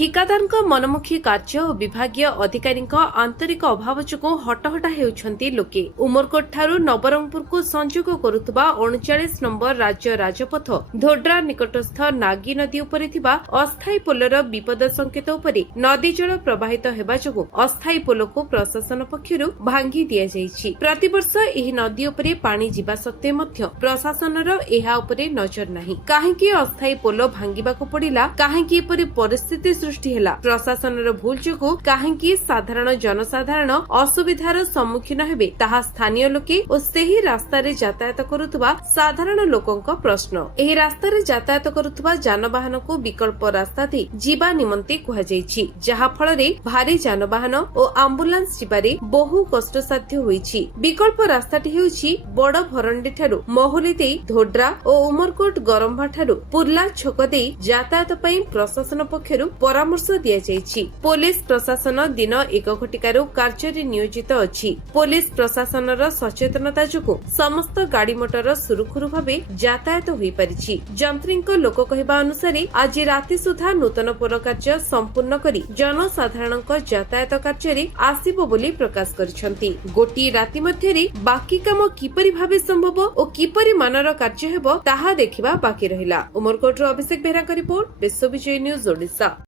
ठिकादार मनमुखी कार्य और विभागीय अधिकारी आंतरिक अभाव जो हटहटा होउछंती लोके। उमरकोट ठारू नवरंगपुर को संजोग करुवा 39 नंबर राज्य राजपथ धोड्रा निकटस्थ नागी नदी उपरे थिबा अस्थायी पोलर विपद संकेत उपरे नदी जल प्रवाहित हेबा जोगु अस्थायी पोल को प्रशासन पक्षरु भांगी दिया जायछि। प्रतिवर्ष एही नदी उपरे पानी जिबा सत्वे मध्य प्रशासनर एहा उपरे नजर नाही। काहेकि अस्थायी पोल भांगिबाको पडिला, काहेकि एपरि परिस्थिति सृष्टि हेला, प्रशासनर भूल जोगु काहेकि साधारण जनसाधारण असुविधार सम्मुखीन हेबे ताहा स्थानीय लोके और सेही रास्तारे यातायात करुथुबा साधारण लोकंक प्रश्न। एही रास्तारे यातायात करुथुबा जानवाहन को विकल्प रास्ता दे जीवा निमंते कुहा जायछि, जहा फलरे भारी जानवाहन और आम्बुलांस जिबारे बहु कष्टसाध्य होईछि। विकल्प रास्ताटी हेउछि बड़ भरंडी ठारू महुली देई धोड्रा और उमरकोट गरम्भा ठारू पुरला छक देई यातायात पई प्रशासन पक्षरु परामर्श दिया जायछि। पुलिस प्रशासन दिन 1 घटिकारु कार्य नियोजित अछि। पुलिस प्रशासनर सचेतनता जोगु समस्त गाड़ी मोटर सुरुखुरु भावे यातायात होई परिछि। जंत्रींक लोक कहबा अनुसार आज राति सुधा नूतन पोल कार्य संपूर्ण करी जनसाधारणक यातायात कार्य आसीबो बोली प्रकाश करिसंती। गोटी राति मध्यरे बाकी काम किपरि भावे संभव और किपरि मानर कार्य हेबो ताहा देखिबा बाकी रहिला। उमरकोटरो अभिषेक बेहराଙ୍କ रिपोर्ट, विश्व विजय न्यूज ओडिशा।